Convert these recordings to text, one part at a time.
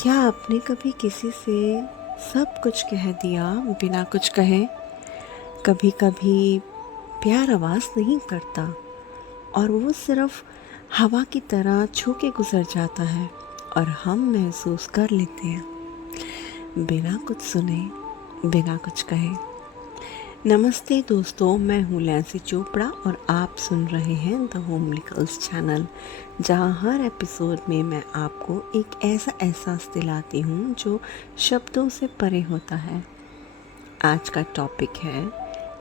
क्या आपने कभी किसी से सब कुछ कह दिया बिना कुछ कहे? कभी कभी प्यार आवाज़ नहीं करता और वो सिर्फ हवा की तरह छू के गुजर जाता है और हम महसूस कर लेते हैं बिना कुछ सुने, बिना कुछ कहे। नमस्ते दोस्तों, मैं हूँ लैंसी चोपड़ा और आप सुन रहे हैं द होमली गर्ल्स चैनल, जहाँ हर एपिसोड में मैं आपको एक ऐसा एहसास दिलाती हूँ जो शब्दों से परे होता है। आज का टॉपिक है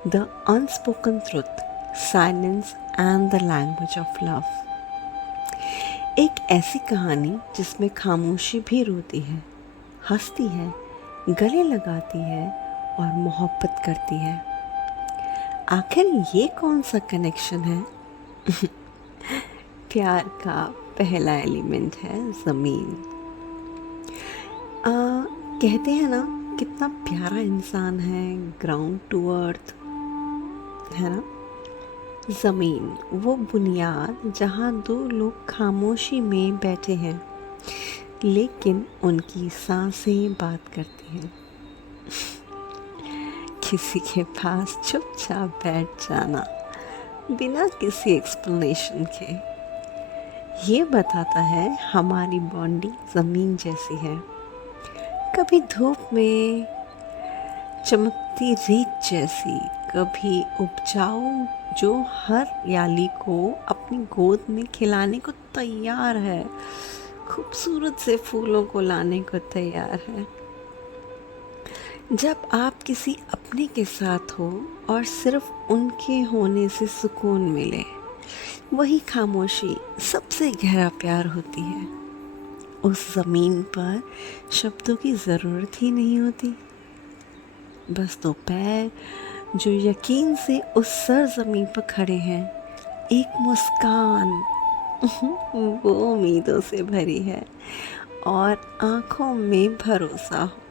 the unspoken truth, silence and the language of love. एक ऐसी कहानी जिसमें खामोशी भी रोती है, हंसती है, गले लगाती है और मोहब्बत करती है। आखिर ये कौन सा कनेक्शन है? प्यार का पहला एलिमेंट है ज़मीन। कहते हैं ना, कितना प्यारा इंसान है, ग्राउंड टू अर्थ, है ना। ज़मीन, वो बुनियाद जहाँ दो लोग खामोशी में बैठे हैं लेकिन उनकी सांसें बात करती हैं। किसी के पास चुपचाप बैठ जाना बिना किसी एक्सप्लेनेशन के, ये बताता है हमारी बॉन्डिंग ज़मीन जैसी है। कभी धूप में चमकती रेत जैसी, कभी उपजाऊ जो हर याली को अपनी गोद में खिलाने को तैयार है, खूबसूरत से फूलों को लाने को तैयार है। जब आप किसी अपने के साथ हो और सिर्फ उनके होने से सुकून मिले, वही खामोशी सबसे गहरा प्यार होती है। उस ज़मीन पर शब्दों की ज़रूरत ही नहीं होती, बस दो पैर जो यकीन से उस सरज़मीन पर खड़े हैं, एक मुस्कान वो उम्मीदों से भरी है और आँखों में भरोसा हो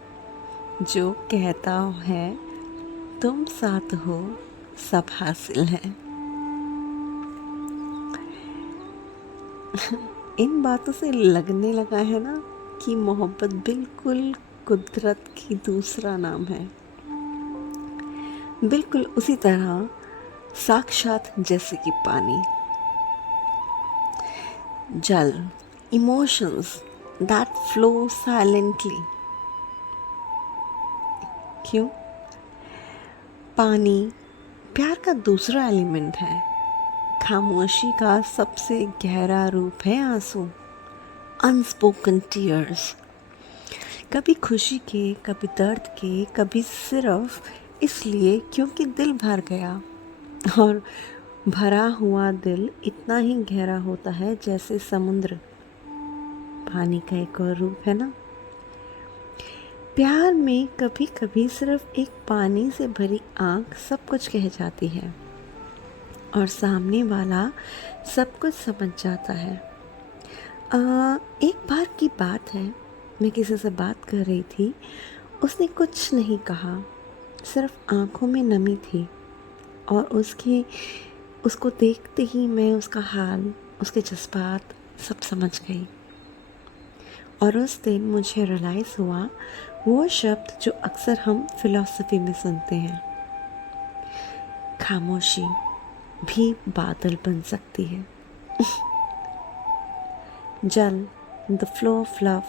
जो कहता है तुम साथ हो, सब हासिल है। इन बातों से लगने लगा है ना कि मोहब्बत बिल्कुल कुदरत की दूसरा नाम है। बिल्कुल उसी तरह साक्षात जैसे कि पानी, जल, इमोशंस दैट फ्लो साइलेंटली। क्यों? पानी प्यार का दूसरा एलिमेंट है। खामोशी का सबसे गहरा रूप है आंसू, अनस्पोकन टीयर्स। कभी खुशी के, कभी दर्द के, कभी सिर्फ इसलिए क्योंकि दिल भर गया। और भरा हुआ दिल इतना ही गहरा होता है जैसे समुद्र। पानी का एक और रूप है ना। प्यार में कभी कभी सिर्फ एक पानी से भरी आँख सब कुछ कह जाती है और सामने वाला सब कुछ समझ जाता है। एक बार की बात है, मैं किसी से बात कर रही थी। उसने कुछ नहीं कहा, सिर्फ आँखों में नमी थी और उसको देखते ही मैं उसका हाल, उसके जज्बात सब समझ गई। और उस दिन मुझे रियलाइज़ हुआ वो शब्द जो अक्सर हम फिलॉसफी में सुनते हैं, खामोशी भी बादल बन सकती है। जल, the flow of love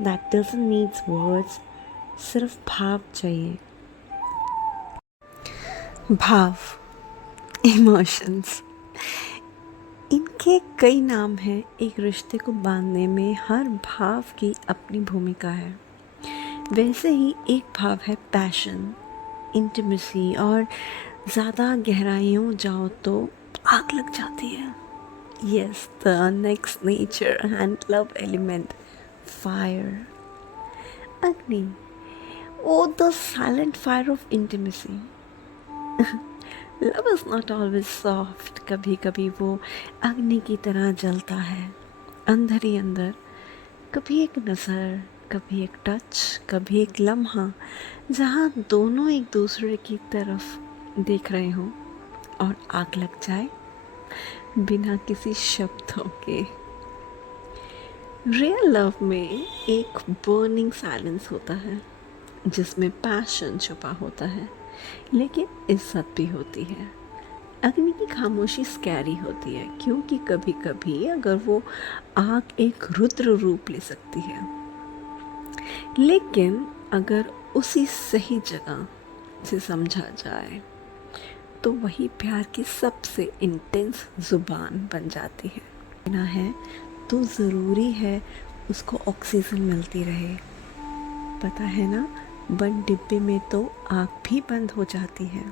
that doesn't needs words, सिर्फ भाव चाहिए। भाव, इमोशंस, इनके कई नाम हैं। एक रिश्ते को बांधने में हर भाव की अपनी भूमिका है। वैसे ही एक भाव है पैशन, इंटीमेसी, और ज़्यादा गहराइयों जाओ तो आग लग जाती है। Yes, the next nature and love element, fire, Agni, oh the silent fire of intimacy. Love is not always soft, कभी कभी वो अग्नि की तरह जलता है अंदर ही अंदर। कभी एक नज़र, कभी एक टच, कभी एक लम्हा जहाँ दोनों एक दूसरे की तरफ देख रहे हों और आग लग जाए बिना किसी शब्दों के। रियल लव में एक बर्निंग साइलेंस होता है जिसमें पैशन छुपा होता है, लेकिन इज्जत भी होती है। अग्नि की खामोशी स्कैरी होती है क्योंकि कभी कभी अगर वो आग एक रुद्र रूप ले सकती है, लेकिन अगर उसी सही जगह से समझा जाए तो वही प्यार की सबसे इंटेंस जुबान बन जाती है। ना है तो ज़रूरी है उसको ऑक्सीजन मिलती रहे। पता है ना, बंद डिब्बे में तो आग भी बंद हो जाती है।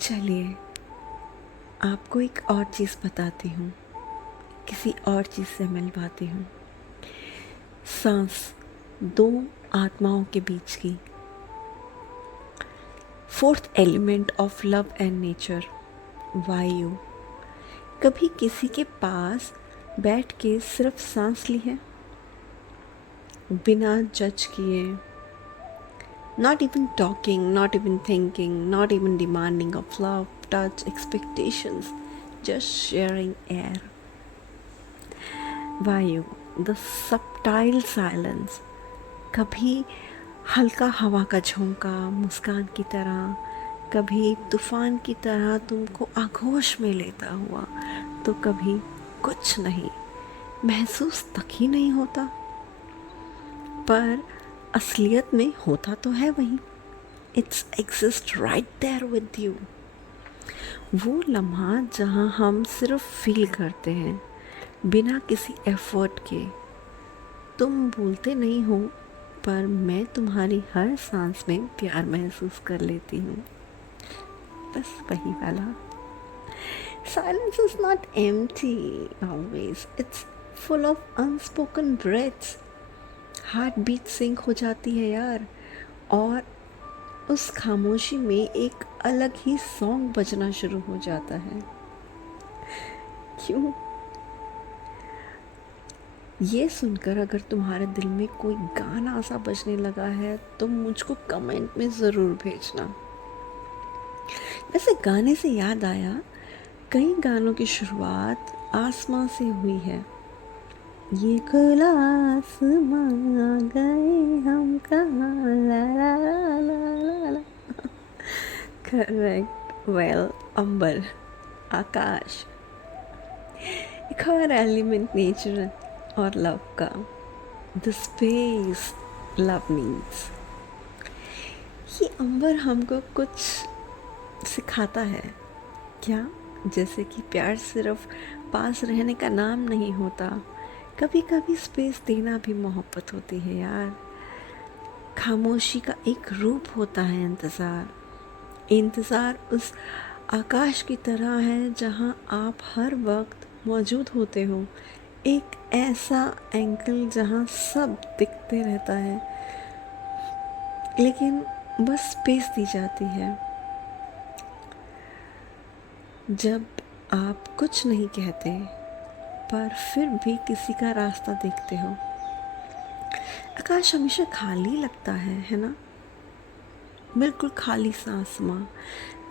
चलिए आपको एक और चीज़ बताती हूँ, किसी और चीज़ से मिलवाती हूँ। सांस, दो आत्माओं के बीच की, fourth element of love and nature, वायु। कभी किसी के पास बैठ के सिर्फ सांस ली है, बिना जज किए, not even talking, not even thinking, not even demanding of love, touch, expectations, just sharing air. वायु, the subtle silence, कभी हल्का हवा का झोंका मुस्कान की तरह, कभी तूफान की तरह तुमको आगोश में लेता हुआ, तो कभी कुछ नहीं, महसूस तक ही नहीं होता, पर असलियत में होता तो है वही। It's exist right there with you. वो लम्हा जहाँ हम सिर्फ फील करते हैं बिना किसी एफर्ट के। तुम बोलते नहीं हो पर मैं तुम्हारी हर सांस में प्यार महसूस कर लेती हूँ। बस वही वाला। Silence is not empty always, it's full of unspoken breaths. Heart beat sync हो जाती है यार, और उस खामोशी में एक अलग ही सॉन्ग बजना शुरू हो जाता है। क्यों? ये सुनकर अगर तुम्हारे दिल में कोई गाना सा बजने लगा है तो मुझको कमेंट में ज़रूर भेजना। वैसे गाने से याद आया, कई गानों की शुरुआत आसमां से हुई है। ये खुला आसमां आ गए हम कहाँ, ला ला ला ला ला। करेक्ट, वेल, अंबर, आकाश। एक और एलिमेंट नेचर और लव का, द स्पेस लव नीड्स। ये अंबर हमको कुछ सिखाता है क्या? जैसे कि प्यार सिर्फ पास रहने का नाम नहीं होता, कभी कभी स्पेस देना भी मोहब्बत होती है यार। खामोशी का एक रूप होता है इंतज़ार। इंतज़ार उस आकाश की तरह है जहाँ आप हर वक्त मौजूद होते हो, एक ऐसा एंगल जहाँ सब दिखते रहता है लेकिन बस स्पेस दी जाती है। जब आप कुछ नहीं कहते पर फिर भी किसी का रास्ता देखते हो, आकाश हमेशा खाली लगता है ना? बिल्कुल खाली सा आसमां,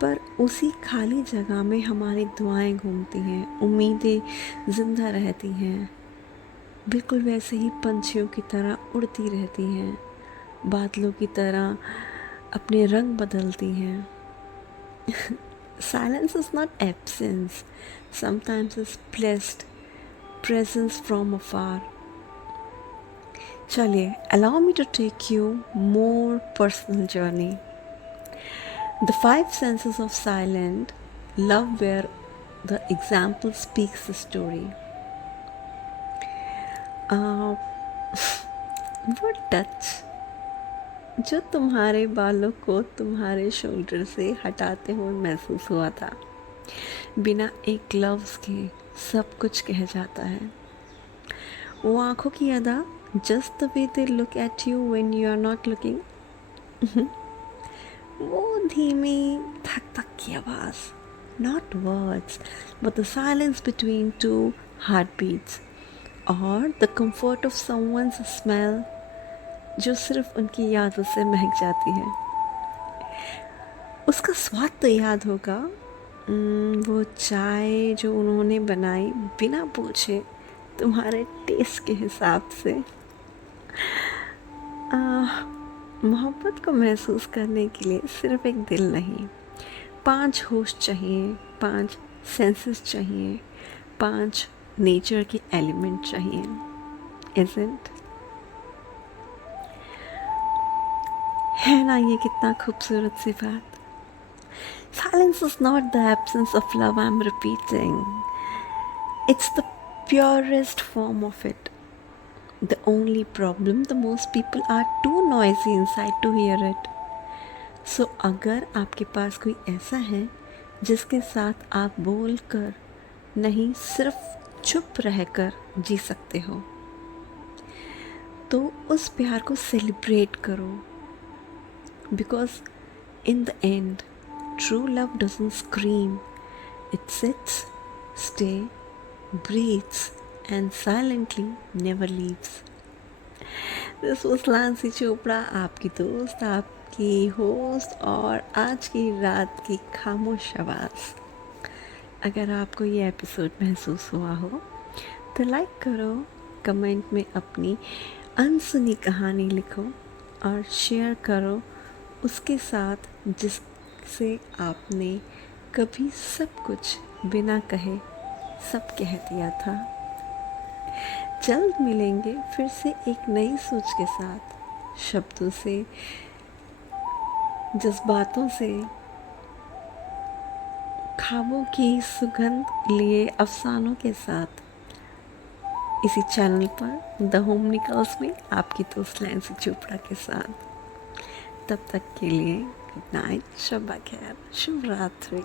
पर उसी खाली जगह में हमारी दुआएं घूमती हैं, उम्मीदें ज़िंदा रहती हैं, बिल्कुल वैसे ही पंछियों की तरह उड़ती रहती हैं, बादलों की तरह अपने रंग बदलती हैं। Silence is not absence, sometimes it's blessed presence from afar. चलिए, allow me to take you more personal journey. The five senses of silent love, where the example speaks the story. वो टच जो तुम्हारे बालों को तुम्हारे shoulder से हटाते हुए महसूस हुआ था, बिना एक ग्लव्स के सब कुछ कह जाता है। वो आँखों की अदा, just the way they look at you when you are not looking. वो धीमी धक धक की आवाज़, not words but the silence between two heart beats, और the comfort of someone's smell जो सिर्फ उनकी यादों से महक जाती है। उसका स्वाद तो याद होगा वो चाय जो उन्होंने बनाई बिना पूछे तुम्हारे टेस्ट के हिसाब से। मोहब्बत को महसूस करने के लिए सिर्फ एक दिल नहीं, 5 होश चाहिए, 5 सेंसेस चाहिए, 5 नेचर के एलिमेंट चाहिए। इज़न्ट? है ना ये कितना खूबसूरत सी बात? Silence is not the absence of love, I'm repeating. It's the purest form of it. The only problem, the most people are too noisy inside to hear it. So अगर आपके पास कोई ऐसा है जिसके साथ आप बोल कर नहीं, सिर्फ चुप रहकर जी सकते हो, तो उस प्यार को सेलिब्रेट करो। Because in the end true love doesn't scream, it sits, stays, breathes, and silently never leaves. This was Lancy Chopra, आपकी दोस्त, आपकी होस्ट और आज की रात की खामोश आवाज़। अगर आपको ये एपिसोड महसूस हुआ हो तो लाइक करो, कमेंट में अपनी अनसुनी कहानी लिखो और शेयर करो उसके साथ जिससे आपने कभी सब कुछ बिना कहे सब कह दिया था। जल्द मिलेंगे फिर से एक नई सोच के साथ, शब्दों से, जज्बातों से, ख्वाबों की सुगंध लिए अफसानों के साथ, इसी चैनल पर द होमनिकल्स में आपकी दोस्त लैंसी चोपड़ा के साथ। तब तक के लिए गुड नाइट, शब्बा खैर, शुभ रात्रि।